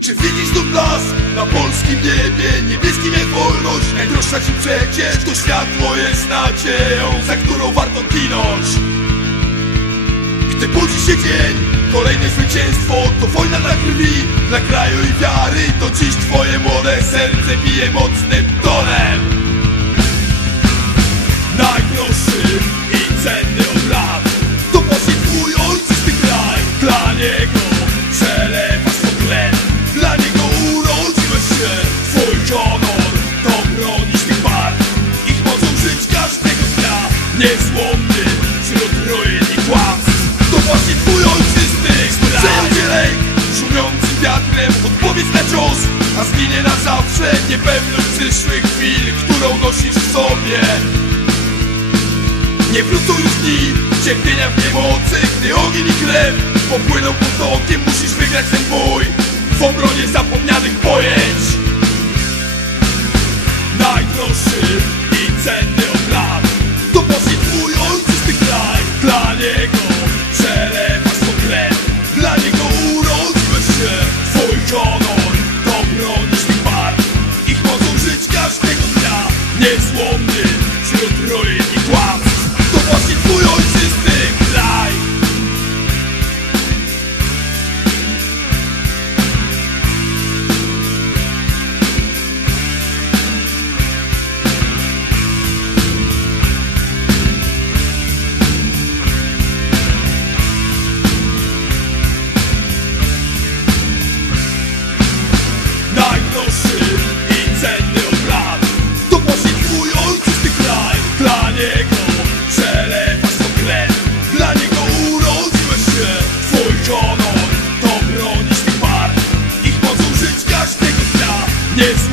Czy widzisz tu blask? Na polskim niebie Niebieskim jak wolność. Najdroższa ci przecież To światło jest nadzieją Za którą warto ginąć. Gdy budzi się dzień Kolejne zwycięstwo To wojna na krwi Dla kraju i wiary. To dziś twoje młode serce Bije mocnym tonem Niezłomny wśród ruin i kłamstw To właśnie twój ojczysty lęk szumiącym wiatrem Odpowiedz na cios A zginie na zawsze niepewność przyszłych chwil Którą nosisz w sobie. Nie wrócą już dni cierpienia w niemocy Gdy ogień i krew popłyną potokiem Musisz wygrać ten bój. W obronie zapomnianych pojęć Dla niego przelewasz swą krew. Dla niego urodziłeś się. Swój honor to bronisz tych barw Ich mocą żyć każdego dnia? Niezłomny this.